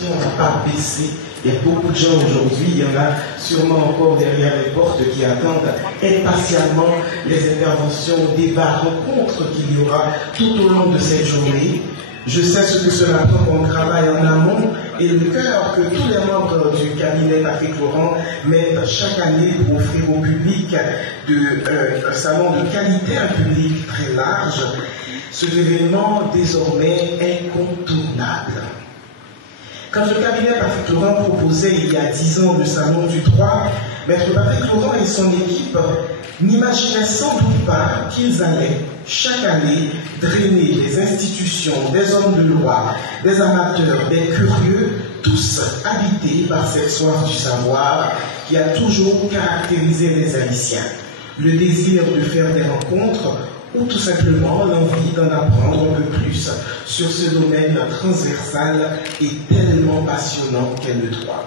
si on n'a pas baissé, il y a beaucoup de gens aujourd'hui, il y en a sûrement encore derrière les portes qui attendent impatiemment les interventions, débats, rencontres qu'il y aura tout au long de cette journée. Je sais ce que cela prend comme travail en amont et le cœur que tous les membres du cabinet Patrick Laurent mettent chaque année pour offrir au public un salon de qualité, un public très large. Cet événement désormais incontournable. Quand le cabinet Patrick Laurent proposait il y a 10 ans le salon du droit, Maître Patrick Laurent et son équipe n'imaginaient sans doute pas qu'ils allaient chaque année drainer des institutions, des hommes de loi, des amateurs, des curieux, tous habités par cette soif du savoir qui a toujours caractérisé les Haïtiens. Le désir de faire des rencontres ou tout simplement l'envie d'en apprendre un peu plus sur ce domaine transversal et tellement passionnant qu'est le droit.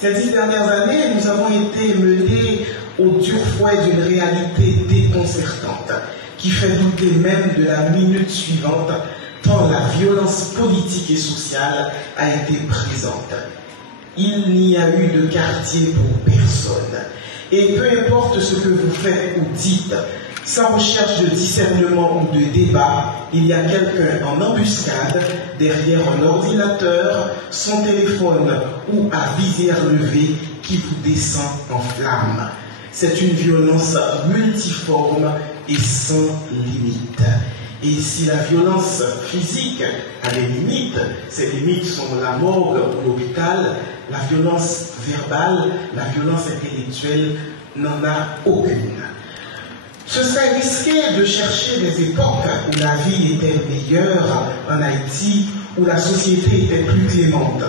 Ces 10 dernières années, nous avons été menés au dur fouet d'une réalité déconcertante qui fait douter même de la minute suivante tant la violence politique et sociale a été présente. Il n'y a eu de quartier pour personne. Et peu importe ce que vous faites ou dites, sans recherche de discernement ou de débat, il y a quelqu'un en embuscade, derrière un ordinateur, son téléphone ou à visière levée qui vous descend en flammes. C'est une violence multiforme et sans limite. Et si la violence physique a des limites, ces limites sont la morgue ou l'hôpital, la violence verbale, la violence intellectuelle n'en a aucune. Ce serait risqué de chercher des époques où la vie était meilleure en Haïti, où la société était plus clémente.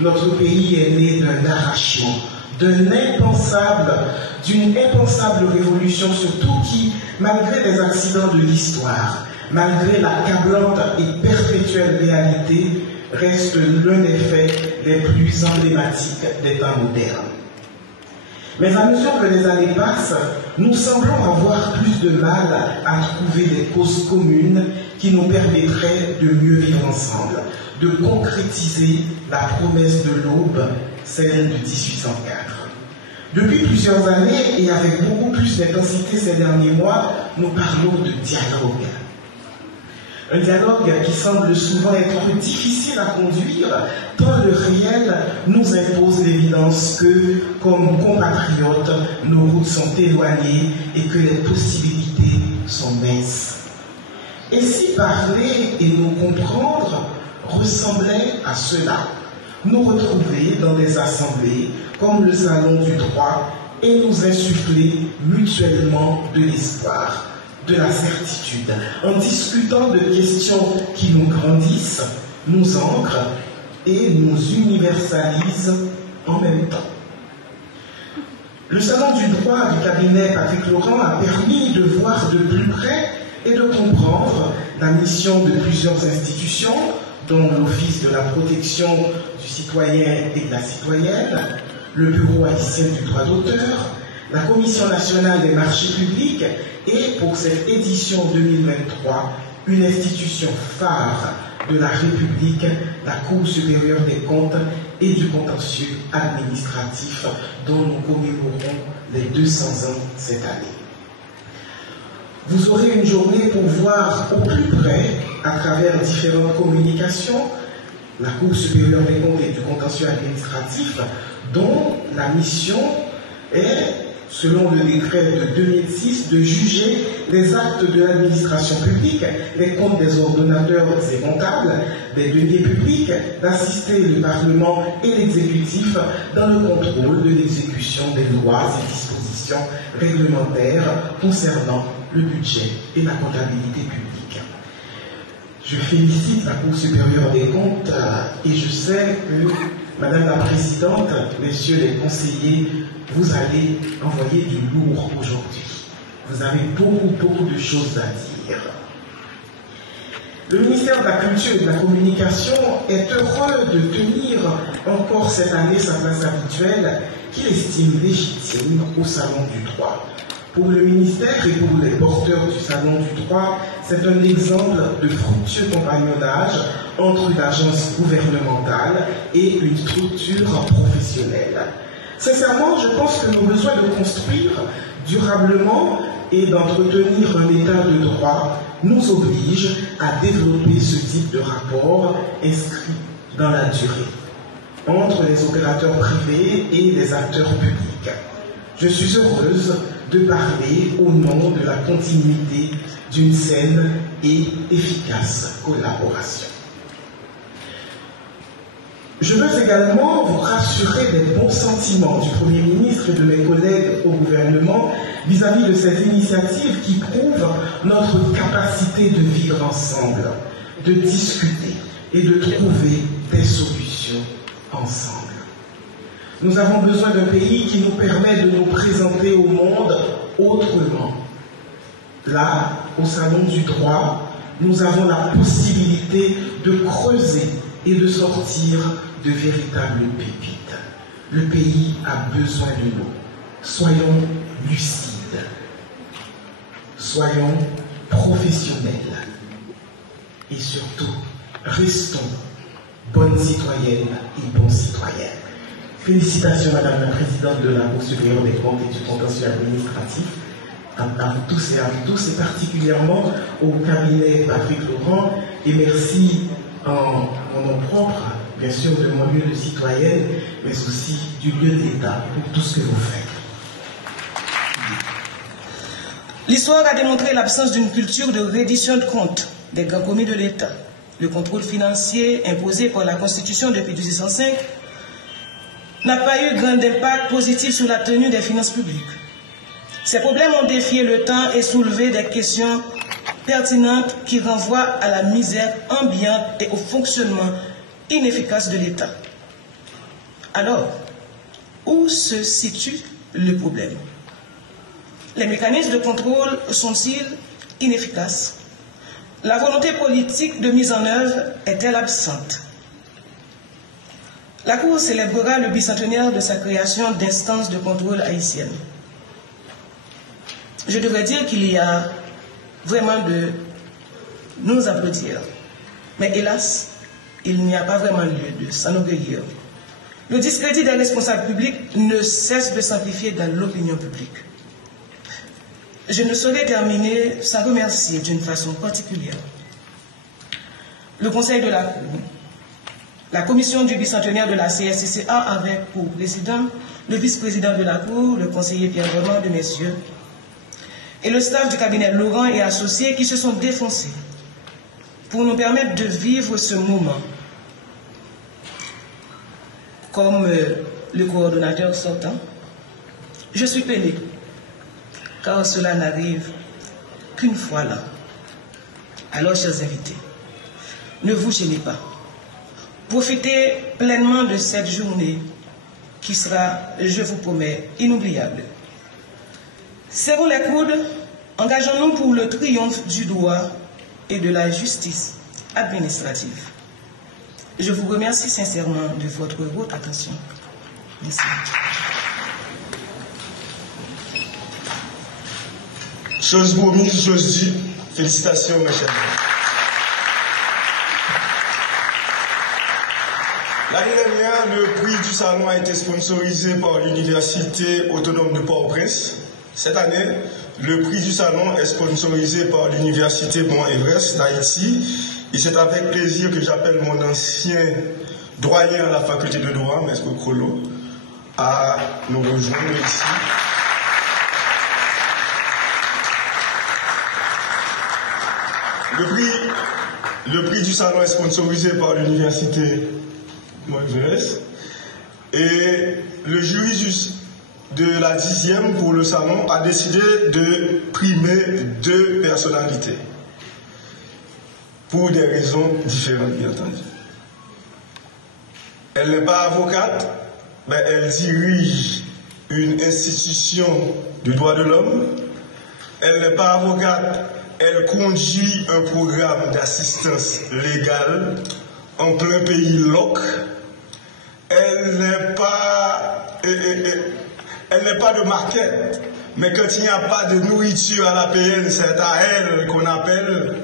Notre pays est né d'un arrachement, d'une impensable révolution, surtout qui, malgré les accidents de l'histoire, malgré l'accablante et perpétuelle réalité, reste l'un des faits les plus emblématiques des temps modernes. Mais à mesure que les années passent, nous semblons avoir plus de mal à trouver des causes communes qui nous permettraient de mieux vivre ensemble, de concrétiser la promesse de l'aube, celle de 1804. Depuis plusieurs années, et avec beaucoup plus d'intensité ces derniers mois, nous parlons de dialogue. Un dialogue qui semble souvent être difficile à conduire, tant le réel nous impose l'évidence que, comme compatriotes, nos routes sont éloignées et que les possibilités sont minces. Et si parler et nous comprendre ressemblait à cela, nous retrouver dans des assemblées comme le salon du droit et nous insuffler mutuellement de l'espoir, de la certitude, en discutant de questions qui nous grandissent, nous ancrent et nous universalisent en même temps. Le salon du droit du cabinet Patrick Laurent a permis de voir de plus près et de comprendre la mission de plusieurs institutions, dont l'Office de la protection du citoyen et de la citoyenne, le Bureau haïtien du droit d'auteur, la Commission nationale des marchés publics et, pour cette édition 2023, une institution phare de la République, la Cour supérieure des comptes et du contentieux administratif, dont nous commémorons les 200 ans cette année. Vous aurez une journée pour voir au plus près, à travers différentes communications, la Cour supérieure des comptes et du contentieux administratif, dont la mission est, selon le décret de 2006, de juger les actes de l'administration publique, les comptes des ordonnateurs et comptables, des deniers publics, d'assister le Parlement et l'exécutif dans le contrôle de l'exécution des lois et dispositions réglementaires concernant le budget et la comptabilité publique. Je félicite la Cour supérieure des comptes et je sais que, Madame la Présidente, Messieurs les conseillers, vous allez envoyer du lourd aujourd'hui. Vous avez beaucoup de choses à dire. Le ministère de la Culture et de la Communication est heureux de tenir encore cette année sa place habituelle qu'il estime légitime au Salon du droit. Pour le ministère et pour les porteurs du Salon du droit, c'est un exemple de fructueux compagnonnage entre une agence gouvernementale et une structure professionnelle. Sincèrement, je pense que nos besoins de construire durablement et d'entretenir un état de droit nous obligent à développer ce type de rapport inscrit dans la durée entre les opérateurs privés et les acteurs publics. Je suis heureuse de parler au nom de la continuité d'une saine et efficace collaboration. Je veux également vous rassurer des bons sentiments du Premier ministre et de mes collègues au gouvernement vis-à-vis de cette initiative qui prouve notre capacité de vivre ensemble, de discuter et de trouver des solutions ensemble. Nous avons besoin d'un pays qui nous permet de nous présenter au monde autrement. Là, au Salon du droit, nous avons la possibilité de creuser et de sortir de véritables pépites. Le pays a besoin de nous. Soyons lucides. Soyons professionnels. Et surtout, restons bonnes citoyennes et bons citoyens. Félicitations, Madame la Présidente de la Cour supérieure des comptes et du contentieux administratif, à vous tous et à vous tous, et particulièrement au cabinet Patrick Laurent, et merci en mon nom propre, bien sûr, de mon lieu de citoyenne, mais aussi du lieu d'État pour tout ce que vous faites. L'histoire a démontré l'absence d'une culture de reddition de comptes des grands commis de l'État. Le contrôle financier imposé par la Constitution depuis 1805 n'a pas eu grand impact positif sur la tenue des finances publiques. Ces problèmes ont défié le temps et soulevé des questions pertinentes qui renvoient à la misère ambiante et au fonctionnement inefficace de l'État. Alors, où se situe le problème? Les mécanismes de contrôle sont-ils inefficaces? La volonté politique de mise en œuvre est-elle absente? La Cour célébrera le bicentenaire de sa création d'instances de contrôle haïtiennes. Je devrais dire qu'il y a vraiment de nous applaudir. Mais hélas, il n'y a pas vraiment lieu de s'enorgueillir. Le discrédit des responsables publics ne cesse de s'amplifier dans l'opinion publique. Je ne saurais terminer sans remercier d'une façon particulière le Conseil de la Cour, la commission du bicentenaire de la CSCCA avec pour président le vice-président de la Cour, le conseiller Pierre Roland de Messieurs, et le staff du cabinet Laurent et associés qui se sont défoncés pour nous permettre de vivre ce moment comme le coordonnateur sortant. Je suis peiné, car cela n'arrive qu'une fois là. Alors, chers invités, ne vous gênez pas. Profitez pleinement de cette journée qui sera, je vous promets, inoubliable. Serrons les coudes, engageons-nous pour le triomphe du droit et de la justice administrative. Je vous remercie sincèrement de votre haute attention. Merci. Chose promise, chose due. Félicitations, mes chers. L'année dernière, le prix du salon a été sponsorisé par l'Université autonome de Port-au-Prince. Cette année, le prix du salon est sponsorisé par l'Université Mont-Everest d'Haïti. Et c'est avec plaisir que j'appelle mon ancien doyen à la faculté de droit, M. Krolo, à nous rejoindre ici. Le prix du salon est sponsorisé par l'Université Mont-Everest. Et le jury de la 10e pour le salon a décidé de primer 2 personnalités. Pour des raisons différentes, bien entendu. Elle n'est pas avocate, mais elle dirige une institution de droits de l'homme. Elle n'est pas avocate, elle conduit un programme d'assistance légale en plein pays LOC. Elle n'est pas de maquette, Mais quand il n'y a pas de nourriture à l'APN, c'est à elle qu'on appelle,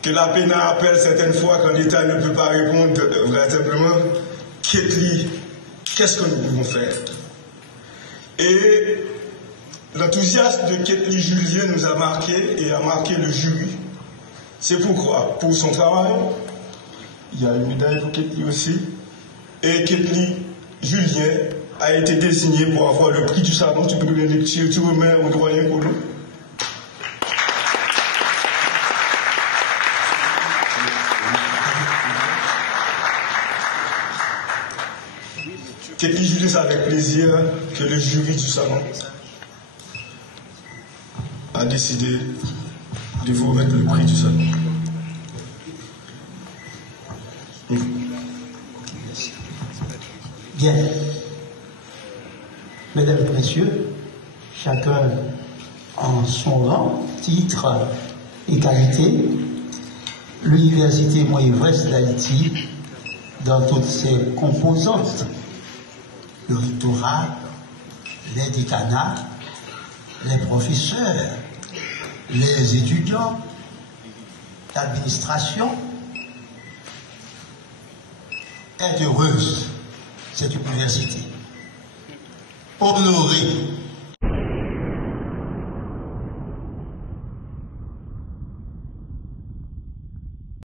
que l'APN appelle certaines fois quand l'État ne peut pas répondre véritablement. Ketli, qu'est-ce que nous pouvons faire? Et l'enthousiasme de Ketli Julien nous a marqué et a marqué le jury. C'est pourquoi, pour son travail, il y a une médaille pour Ketli aussi, et Ketli Julien a été désigné pour avoir le prix du salon. Tu peux donner les lecture, tu remets au doyen pour nous. Ketli Julien, c'est avec plaisir que le jury du salon a décidé de vous remettre le prix du salon. Bien. Mesdames et messieurs, chacun en son rang, titre et qualité, l'Université Moyen-Ouest d'Haïti, dans toutes ses composantes, le rectorat, les décanats, les professeurs, les étudiants, l'administration, est heureuse, cette université, honorée